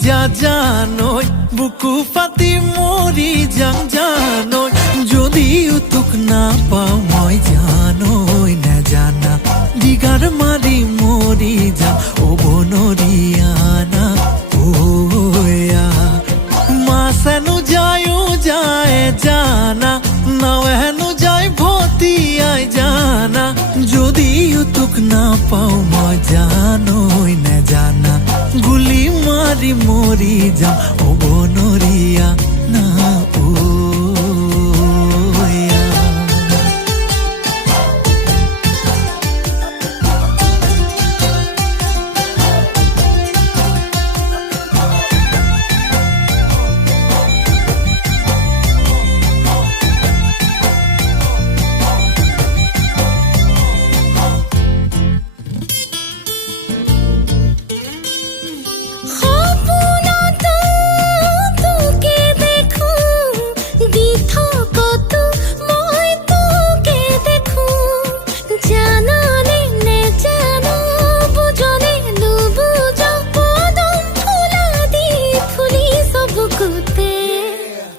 যা জানই বুকু পাতি মরি যাং জানই যদিও তোক না পাও মই জানই না জানা দিগার মারি মরি যাম ও বনরিয়ানা ওয়া মাসানু যায়ও যায় জানা নাও হেনু যায় ভতি আয় জানা যদিও তোক না পাও মই জানই না জানা গুলি মারি মরি যাম ও বনরিয়া না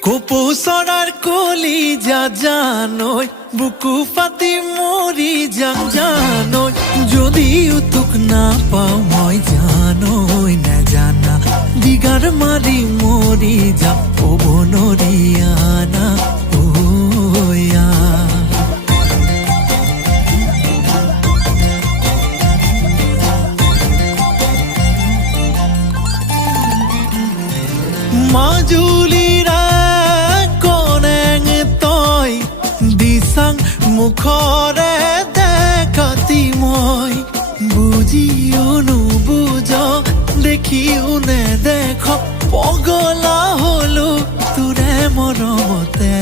কোপসরার কলি যা জানই বুকু পাতি মরি যাং জানই যদিও তোক না পাও মই জানই না জানা দিগার মারি মরি যাম ও বনরিয়ানা ওয়া মাজুলিরা মুখরে দেখাতি মই বুঝিও নুবুঝ দেখিও নে দেখ পগলা হলো তোরে মরমতে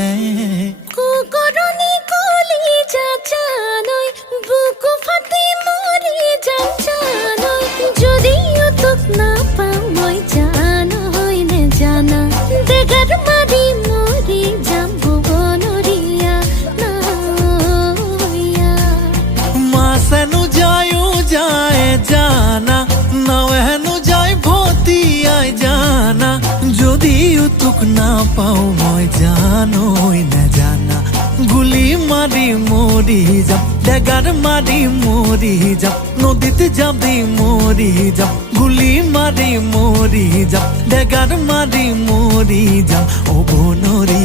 কুকুরনি কলি যা জানই বুকু ফাটি মরি যাম জানই যদিও তোক না পাও মই জানই না জানা দেগার মারি মরি যাম বনরিয়া মাসানু যায়ও যায় জানা নাও হেনু যায় ভতি আয় জানা যদিও তোক না পাও মই জানই না জানা গুলি মারি মরি যাম ডেগার মারি মরি যাম নদীতে যাবি মরি যাম গুলি মারি মরি যাম ডেগার মারি মরি যাম ও বনরি